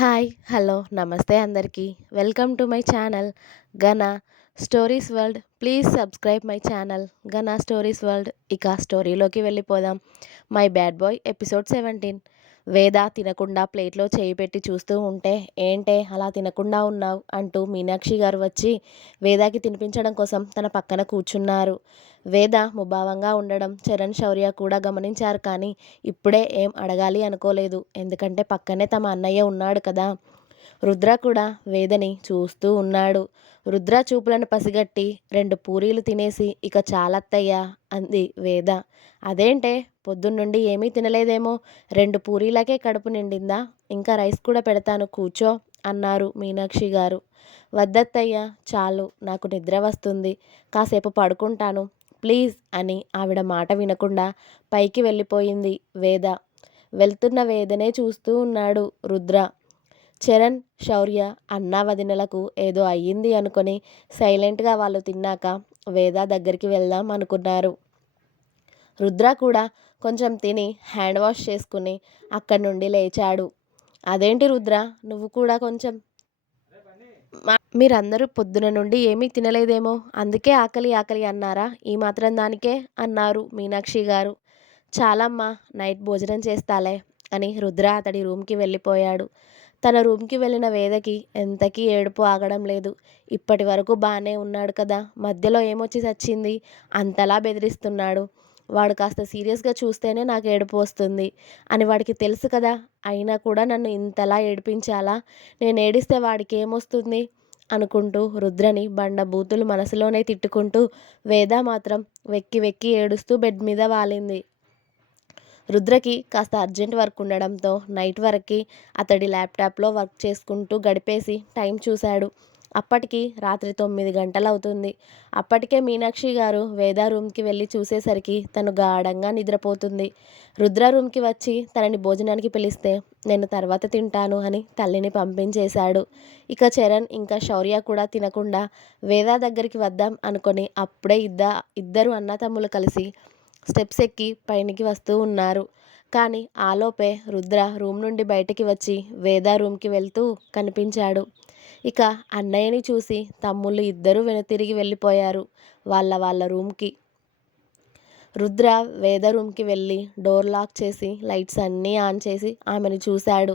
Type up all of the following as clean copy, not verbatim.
Hi hello నమస్తే అందరికీ welcome to my channel గన stories world. Please subscribe my channel గన స్టోరీస్ వరల్డ్. ఇక స్టోరీలోకి వెళ్ళిపోదాం. My bad boy episode 17. వేద తినకుండా ప్లేట్లో చేయి పెట్టి చూస్తూ ఉంటే, ఏంటే అలా తినకుండా ఉన్నావు అంటూ మీనాక్షి గారు వచ్చి వేదాకి తినిపించడం కోసం తన పక్కన కూర్చున్నారు. వేద ముభావంగా ఉండడం చరణ్, శౌర్య కూడా గమనించారు. కానీ ఇప్పుడే ఏం అడగాలి అనుకోలేదు. ఎందుకంటే పక్కనే తమ అన్నయ్య ఉన్నాడు కదా. రుద్ర కూడా వేదని చూస్తూ ఉన్నాడు. రుద్ర చూపులను పసిగట్టి 2 పూరీలు తినేసి, ఇక చాలత్తయ్యా అంది వేద. అదేంటే పొద్దున్నుండి ఏమీ తినలేదేమో, 2 పూరీలకే కడుపు నిండిందా? ఇంకా రైస్ కూడా పెడతాను కూర్చో అన్నారు మీనాక్షి గారు. వద్దత్తయ్యా, చాలు, నాకు నిద్ర వస్తుంది, కాసేపు పడుకుంటాను ప్లీజ్ అని ఆవిడ మాట వినకుండా పైకి వెళ్ళిపోయింది వేద. వెళ్తున్న వేదనే చూస్తూ ఉన్నాడు రుద్ర. చరణ్, శౌర్య అన్నా వదినలకు ఏదో అయ్యింది అనుకొని సైలెంట్గా వాళ్ళు తిన్నాక వేద దగ్గరికి వెళ్దాం అనుకున్నారు. రుద్ర కూడా కొంచెం తిని హ్యాండ్ వాష్ చేసుకుని అక్కడి నుండి లేచాడు. అదేంటి రుద్ర, నువ్వు కూడా కొంచెం మీరందరూ పొద్దున నుండి ఏమీ తినలేదేమో, అందుకే ఆకలి ఆకలి అన్నారా? ఈ మాత్రం దానికే అన్నారు మీనాక్షి గారు. చాలమ్మా, నైట్ భోజనం చేస్తాలే అని రుద్ర అతడి రూమ్కి వెళ్ళిపోయాడు. తన రూమ్కి వెళ్ళిన వేదకి ఎంతకీ ఏడుపు ఆగడం లేదు. ఇప్పటి వరకు బాగానే ఉన్నాడు కదా, మధ్యలో ఏమొచ్చి చచ్చింది? అంతలా బెదిరిస్తున్నాడు. వాడు కాస్త సీరియస్గా చూస్తేనే నాకు ఏడుపు వస్తుంది అని వాడికి తెలుసు కదా. అయినా కూడా నన్ను ఇంతలా ఏడిపించాలా? నేను ఏడిస్తే వాడికి ఏమొస్తుంది అనుకుంటూ రుద్రని బండబూతులు మనసులోనే తిట్టుకుంటూ వేద మాత్రం వెక్కి వెక్కి ఏడుస్తూ బెడ్ మీద వాలింది. రుద్రకి కాస్త అర్జెంట్ వర్క్ ఉండడంతో నైట్ వరకు అతడి ల్యాప్టాప్లో వర్క్ చేసుకుంటూ గడిపేసి టైం చూశాడు. అప్పటికి రాత్రి 9 గంటలవుతుంది. అప్పటికే మీనాక్షి గారు వేద రూమ్కి వెళ్ళి చూసేసరికి తను గాఢంగా నిద్రపోతుంది. రుద్ర రూమ్కి వచ్చి తనని భోజనానికి పిలిస్తే నేను తర్వాత తింటాను అని తల్లిని పంపించేశాడు. ఇక చరణ్ ఇంకా శౌర్య కూడా తినకుండా వేద దగ్గరికి వద్దాం అనుకొని అప్పుడే ఇద్దరు అన్నతమ్ములు కలిసి స్టెప్స్ ఎక్కి పైనకి వస్తూ ఉన్నారు. కానీ ఆలోపే రుద్ర రూమ్ నుండి బయటికి వచ్చి వేద రూమ్కి వెళ్తూ కనిపించాడు. ఇక అన్నయ్యని చూసి తమ్ముళ్ళు ఇద్దరూ వెనుతిరిగి వెళ్ళిపోయారు వాళ్ళ వాళ్ళ రూమ్కి. రుద్ర వేద రూమ్కి వెళ్ళి డోర్ లాక్ చేసి లైట్స్ అన్నీ ఆన్ చేసి ఆమెను చూశాడు.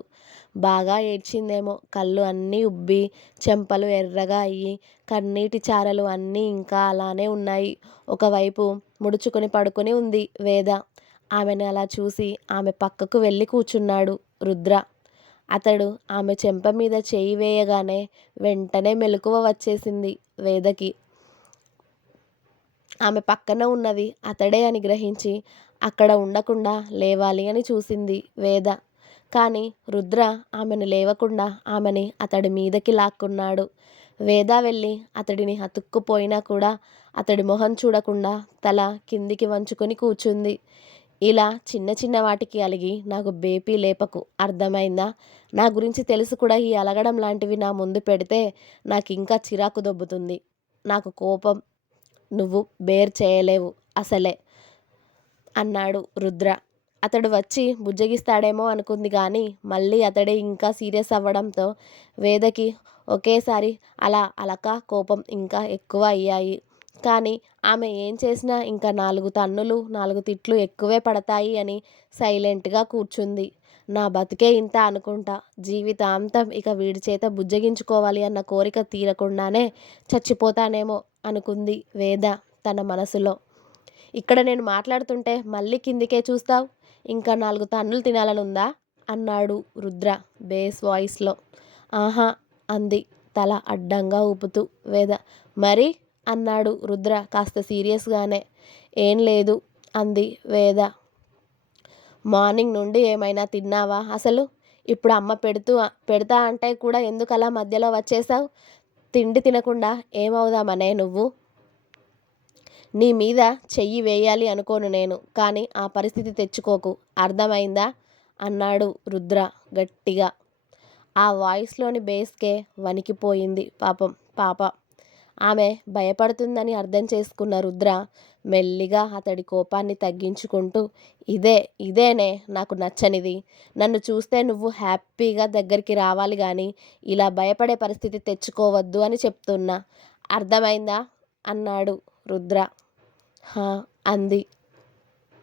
బాగా ఏడ్చిందేమో, కళ్ళు అన్నీ ఉబ్బి చెంపలు ఎర్రగా అయ్యి కన్నీటి చారలు అన్నీ ఇంకా అలానే ఉన్నాయి. ఒకవైపు ముడుచుకొని పడుకొని ఉంది వేద. ఆమెను అలా చూసి ఆమె పక్కకు వెళ్ళి కూర్చున్నాడు రుద్ర. అతడు ఆమె చెంప మీద చేయి వేయగానే వెంటనే మెలకువ వచ్చేసింది వేదకి. ఆమె పక్కన ఉన్నది అతడే అని గ్రహించి అక్కడ ఉండకుండా లేవాలి అని చూసింది వేద. కానీ రుద్ర ఆమెను లేవకుండా ఆమెని అతడి మీదకి లాక్కున్నాడు. వేద వెళ్ళి అతడిని అతుక్కుపోయినా కూడా అతడి మొహం చూడకుండా తల కిందికి వంచుకొని కూర్చుంది. ఇలా చిన్న చిన్న వాటికి అలిగి నాకు బేపీ లేపకు, అర్థమైందా? నా గురించి తెలుసు కూడా ఈ అలగడం లాంటివి నా ముందు పెడితే నాకు ఇంకా చిరాకు దొబ్బుతుంది. నాకు కోపం నువ్వు బేర్ చేయలేవు అసలే అన్నాడు రుద్ర. అతడు వచ్చి బుజ్జగిస్తాడేమో అనుకుంది కానీ మళ్ళీ అతడే ఇంకా సీరియస్ అవ్వడంతో వేదకి ఒకేసారి అలక కోపం ఇంకా ఎక్కువ అయ్యాయి. కానీ ఆమె ఏం చేసినా ఇంకా 4 తన్నులు 4 తిట్లు ఎక్కువే పడతాయి అని సైలెంట్గా కూర్చుంది. నా బతుకే ఇంత అనుకుంటా, జీవితాంతం ఇక వీడి చేత బుజ్జగించుకోవాలి అన్న కోరిక తీరకుండానే చచ్చిపోతానేమో అనుకుంది వేద తన మనసులో. ఇక్కడ నేను మాట్లాడుతుంటే మళ్ళీ కిందికే చూస్తావు, ఇంకా 4 తన్నులు తినాలనుందా అన్నాడు రుద్ర బేస్ వాయిస్లో. ఆహా అంది తల అడ్డంగా ఊపుతూ వేద. మరి అన్నాడు రుద్ర కాస్త సీరియస్గానే. ఏం లేదు అంది వేద. మార్నింగ్ నుండి ఏమైనా తిన్నావా అసలు? ఇప్పుడు అమ్మ పెడతా అంటే కూడా ఎందుకు అలా మధ్యలో వచ్చేసావు? తిండి తినకుండా ఏమవుదామనే నువ్వు? నీ మీద చెయ్యి వేయాలి అనుకోను నేను, కానీ ఆ పరిస్థితి తెచ్చుకోకు, అర్థమైందా అన్నాడు రుద్ర గట్టిగా. ఆ వాయిస్లోని బేస్కే వణికిపోయింది పాపం పాప. ఆమె భయపడుతుందని అర్థం చేసుకున్న రుద్ర మెల్లిగా అతడి కోపాన్ని తగ్గించుకుంటూ, ఇదేనే నాకు నచ్చనిది. నన్ను చూస్తే నువ్వు హ్యాపీగా దగ్గరికి రావాలి గానీ, ఇలా భయపడే పరిస్థితి తెచ్చుకోవద్దు అని చెప్తున్నా. అర్థమైందా? అన్నాడు రుద్ర. హా! అంది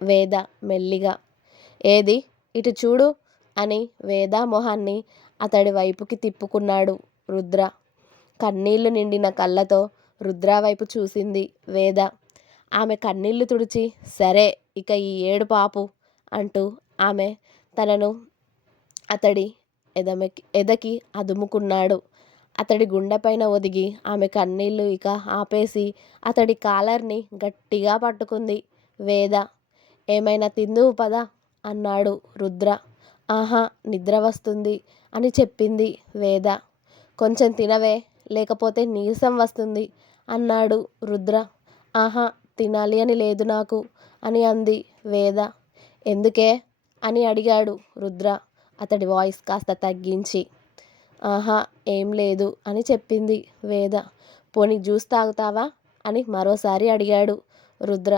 వేద మెల్లిగా. ఏది? ఇటు చూడు అని వేద మొహాన్ని అతడి వైపుకి తిప్పుకున్నాడు రుద్ర. కన్నీళ్లు నిండిన కళ్ళతో రుద్ర వైపు చూసింది వేద. ఆమె కన్నీళ్లు తుడిచి, సరే ఇక ఈ ఏడుపు ఆపు అంటూ ఆమె తనను అతడి ఎదకి అదుముకున్నాడు. అతడి గుండెపైన ఒదిగి ఆమె కన్నీళ్లు ఇక ఆపేసి అతడి కాలర్ని గట్టిగా పట్టుకుంది వేద. ఏమైనా తిందువు పద అన్నాడు రుద్ర. ఆహా, నిద్ర వస్తుంది అని చెప్పింది వేద. కొంచెం తినవే, లేకపోతే నీరసం వస్తుంది అన్నాడు రుద్ర. ఆహా, తినాలి అని లేదు నాకు అని అంది వేద. ఎందుకే అని అడిగాడు రుద్ర అతడి వాయిస్ కాస్త తగ్గించి. ఆహా, ఏం లేదు అని చెప్పింది వేద. పోనీ జ్యూస్ తాగుతావా అని మరోసారి అడిగాడు రుద్ర.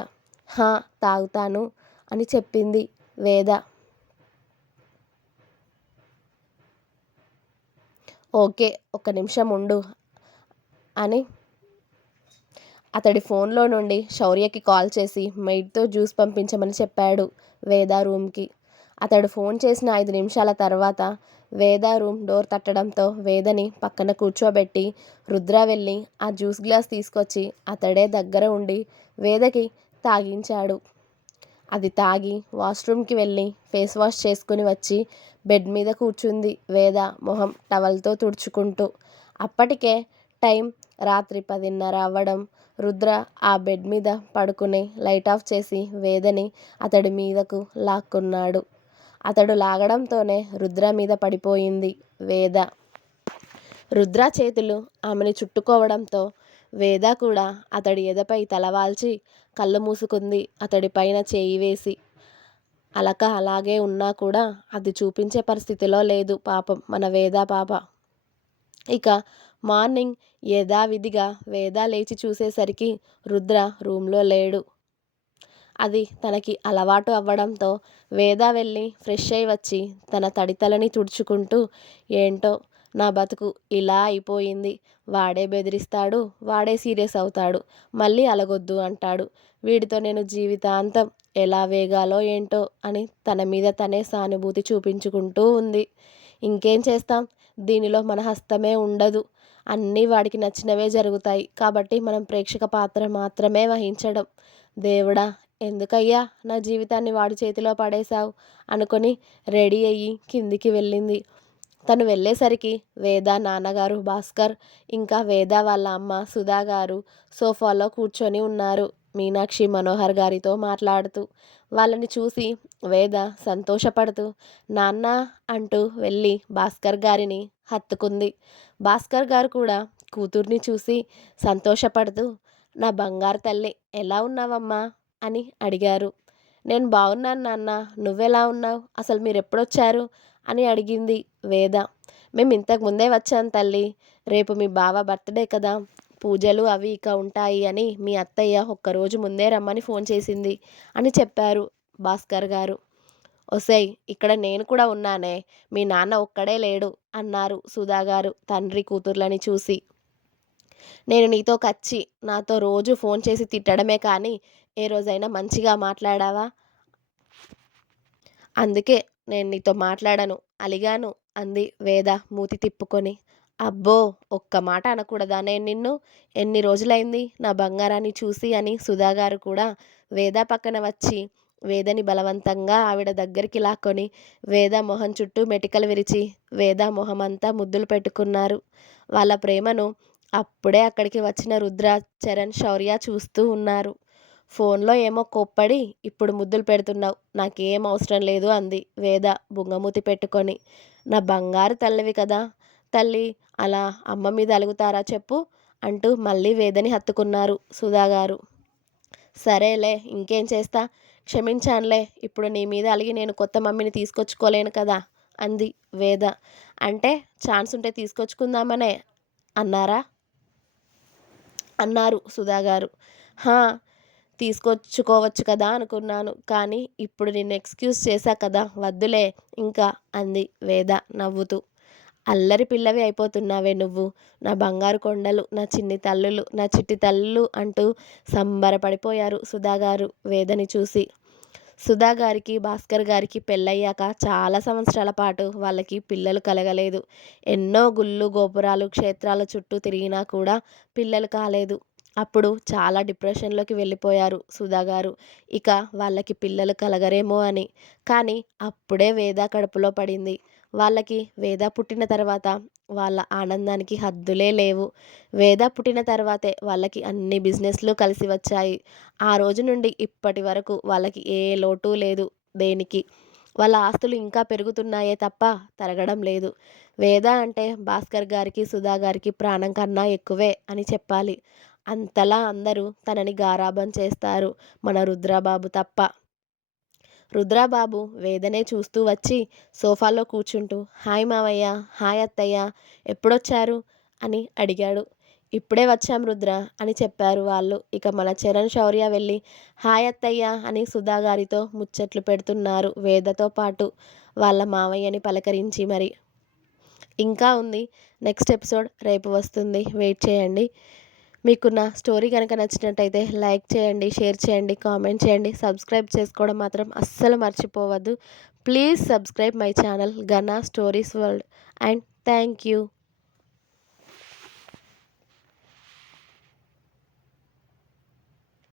హా, తాగుతాను అని చెప్పింది వేద. ఓకే, ఒక్క నిమిషం ఉండు అని అతడి ఫోన్లో నుండి శౌర్యకి కాల్ చేసి మెయిడ్తో జ్యూస్ పంపించమని చెప్పాడు వేద రూమ్కి. అతడు ఫోన్ చేసిన 5 నిమిషాల తర్వాత వేద రూమ్ డోర్ తట్టడంతో వేదని పక్కన కూర్చోబెట్టి రుద్ర వెళ్ళి ఆ జ్యూస్ గ్లాస్ తీసుకొచ్చి అతడే దగ్గర ఉండి వేదకి తాగించాడు. అది తాగి వాష్రూమ్కి వెళ్ళి ఫేస్ వాష్ చేసుకుని వచ్చి బెడ్ మీద కూర్చుంది వేద మొహం టవల్తో తుడుచుకుంటూ. అప్పటికే టైం రాత్రి 10:30 అవ్వడం. రుద్ర ఆ బెడ్ మీద పడుకుని లైట్ ఆఫ్ చేసి వేదని అతడి మీదకు లాక్కున్నాడు. అతడు లాగడంతోనే రుద్ర మీద పడిపోయింది వేద. రుద్ర చేతులు ఆమెను చుట్టుకోవడంతో వేద కూడా అతడి ఎదపై తలవాల్చి కళ్ళు మూసుకుంది అతడి పైన చేయి వేసి. అలక అలాగే ఉన్నా కూడా అది చూపించే పరిస్థితిలో లేదు పాపం మన వేద పాప. ఇక మార్నింగ్ యథావిధిగా వేద లేచి చూసేసరికి రుద్ర రూమ్లో లేడు. అది తనకి అలవాటు అవ్వడంతో వేద వెళ్ళి ఫ్రెష్ అయి వచ్చి తన తడితలని తుడుచుకుంటూ, ఏంటో నా బతుకు ఇలా అయిపోయింది. వాడే బెదిరిస్తాడు, వాడే సీరియస్ అవుతాడు, మళ్ళీ అలగొద్దు అంటాడు. వీడితో నేను జీవితాంతం ఎలా వేగాలో ఏంటో అని తన మీద తనే సానుభూతి చూపించుకుంటూ ఉంది. ఇంకేం చేస్తాం, దీనిలో మన హస్తమే ఉండదు. అన్నీ వాడికి నచ్చినవే జరుగుతాయి కాబట్టి మనం ప్రేక్షక పాత్ర మాత్రమే వహించడం. దేవుడా, ఎందుకయ్యా నా జీవితాన్ని వాడి చేతిలో పడేశావు అనుకొని రెడీ అయ్యి కిందికి వెళ్ళింది. తను వెళ్ళేసరికి వేద నాన్నగారు భాస్కర్ ఇంకా వేద వాళ్ళ అమ్మ సుధా గారు సోఫాలో కూర్చొని ఉన్నారు మీనాక్షి మనోహర్ గారితో మాట్లాడుతూ. వాళ్ళని చూసి వేద సంతోషపడుతూ నాన్న అంటూ వెళ్ళి భాస్కర్ గారిని హత్తుకుంది. భాస్కర్ గారు కూడా కూతుర్ని చూసి సంతోషపడుతూ, నా బంగారు తల్లి ఎలా ఉన్నావమ్మా అని అడిగారు. నేను బాగున్నాను నాన్న, నువ్వెలా ఉన్నావు, అసలు మీరు ఎప్పుడొచ్చారు అని అడిగింది వేద. మేము ఇంతకు ముందే వచ్చాం తల్లి, రేపు మీ బావ బర్త్డే కదా, పూజలు అవి ఇక ఉంటాయి అని మీ అత్తయ్య ఒక్కరోజు ముందే రమ్మని ఫోన్ చేసింది అని చెప్పారు భాస్కర్ గారు. ఒసేయ్, ఇక్కడ నేను కూడా ఉన్నానే, మీ నాన్న ఒక్కడే లేడు అన్నారు సుధాగారు తండ్రి కూతుర్లని చూసి. నేను నీతో కచ్చి నాతో రోజు ఫోన్ చేసి తిట్టడమే కానీ ఏ రోజైనా మంచిగా మాట్లాడావా? అందుకే నేను నీతో మాట్లాడను, అలిగాను అంది వేద మూతి తిప్పుకొని. అబ్బో, ఒక్క మాట అనకూడదా నేను నిన్ను? ఎన్ని రోజులైంది నా బంగారాన్ని చూసి అని సుధాగారు కూడా వేద పక్కన వచ్చి వేదని బలవంతంగా ఆవిడ దగ్గరికి లాక్కొని వేద మొహం చుట్టూ మెటికలు విరిచి వేద మొహమంతా ముద్దులు పెట్టుకున్నారు. వాళ్ళ ప్రేమను అప్పుడే అక్కడికి వచ్చిన రుద్ర, చరణ్, శౌర్య చూస్తూ ఉన్నారు. ఫోన్లో ఏమో కోప్పడి ఇప్పుడు ముద్దులు పెడుతున్నావు, నాకేం అవసరం లేదు అంది వేద బుంగమూతి పెట్టుకొని. నా బంగారు తల్లివి కదా తల్లి, అలా అమ్మ మీద అలుగుతారా చెప్పు అంటూ మళ్ళీ వేదని హత్తుకున్నారు సుధాగారు. సరేలే, ఇంకేం చేస్తా, క్షమించానులే, ఇప్పుడు నీ మీద అలిగి నేను కొత్త మమ్మీని తీసుకొచ్చుకోలేను కదా అంది వేద. అంటే ఛాన్స్ ఉంటే తీసుకొచ్చుకుందామనే అన్నారా అన్నారు సుధాగారు. హా, తీసుకొచ్చుకోవచ్చు కదా అనుకున్నాను. కానీ ఇప్పుడు నిన్ను ఎక్స్‌క్యూజ్ చేశా కదా! వద్దులే ఇంకా అంది వేద నవ్వుతూ. అల్లరి పిల్లవి అయిపోతున్నావే నువ్వు. నా బంగారు కొండలు, నా చిన్ని తల్లులు, నా చిట్టి తల్లులు అంటూ సంబరపడిపోయారు సుధాగారు వేదని చూసి. సుధా గారికి, భాస్కర్ గారికి పెళ్ళయ్యాక చాలా సంవత్సరాల పాటు వాళ్ళకి పిల్లలు కలగలేదు. ఎన్నో గుళ్ళు, గోపురాలు, క్షేత్రాల చుట్టూ తిరిగినా కూడా పిల్లలు కాలేదు. అప్పుడు చాలా డిప్రెషన్‌లోకి వెళ్ళిపోయారు సుధా గారు. ఇక వాళ్ళకి పిల్లలు కలగరేమో అని. కానీ అప్పుడే వేద కడుపులో పడింది. వాళ్ళకి వేద పుట్టిన తర్వాత వాళ్ళ ఆనందానికి హద్దులే లేవు. వేద పుట్టిన తర్వాతే వాళ్ళకి అన్ని బిజినెస్‌లు కలిసి వచ్చాయి. ఆ రోజు నుండి ఇప్పటి వరకు వాళ్ళకి ఏ లోటు లేదు దేనికి. వాళ్ళ ఆస్తులు ఇంకా పెరుగుతున్నాయే తప్ప తరగడం లేదు. వేద అంటే భాస్కర్ గారికి, సుధా గారికి ప్రాణం కన్నా ఎక్కువే అని చెప్పాలి. అంతలా అందరూ తనని గారాబం చేస్తారు. మన రుద్రబాబు తప్ప. రుద్రబాబు వేదనే చూస్తూ వచ్చి సోఫాలో కూర్చుంటూ హాయ్ మావయ్య, హాయ్ అత్తయ్య, ఎప్పుడొచ్చారు అని అడిగాడు. ఇప్పుడే వచ్చాం రుద్ర అని చెప్పారు వాళ్ళు. ఇక మన చరణ్ శౌర్య వెళ్ళి హాయ్ అత్తయ్య అని సుధా గారితో ముచ్చట్లు పెడుతున్నారు వేదతో పాటు వాళ్ళ మావయ్యని పలకరించి మరి. ఇంకా ఉంది. నెక్స్ట్ ఎపిసోడ్ రేపు వస్తుంది. వెయిట్ చేయండి. మీకు నా స్టోరీ కనుక నచ్చినట్టయితే లైక్ చేయండి, షేర్ చేయండి, కామెంట్ చేయండి. సబ్స్క్రైబ్ చేసుకోవడం మాత్రం అస్సలు మర్చిపోవద్దు. ప్లీజ్ సబ్స్క్రైబ్ మై ఛానల్ 'ఘన stories world' and thank you.